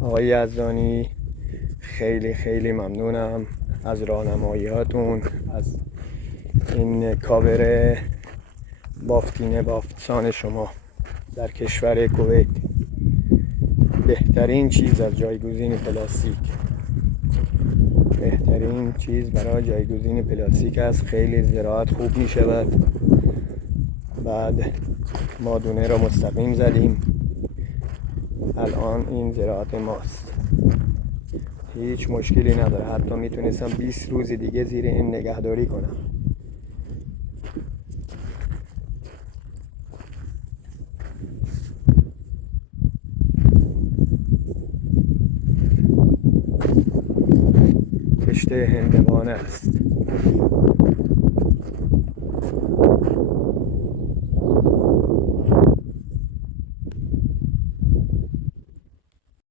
آقای یزدانی، خیلی خیلی ممنونم از راهنماییاتون، از این کاور بافتینه بافتسان شما در کشور کویت. بهترین چیز از جایگزین پلاستیک، بهترین چیز برای جایگزین پلاستیک است. خیلی زراعت خوب می شود. بعد ما دونه را مستقیم زدیم، الان این زراعت ماست، هیچ مشکلی نداره. حتی میتونستم 20 روز دیگه زیر این نگهداری کنم. کشت هندوانه است.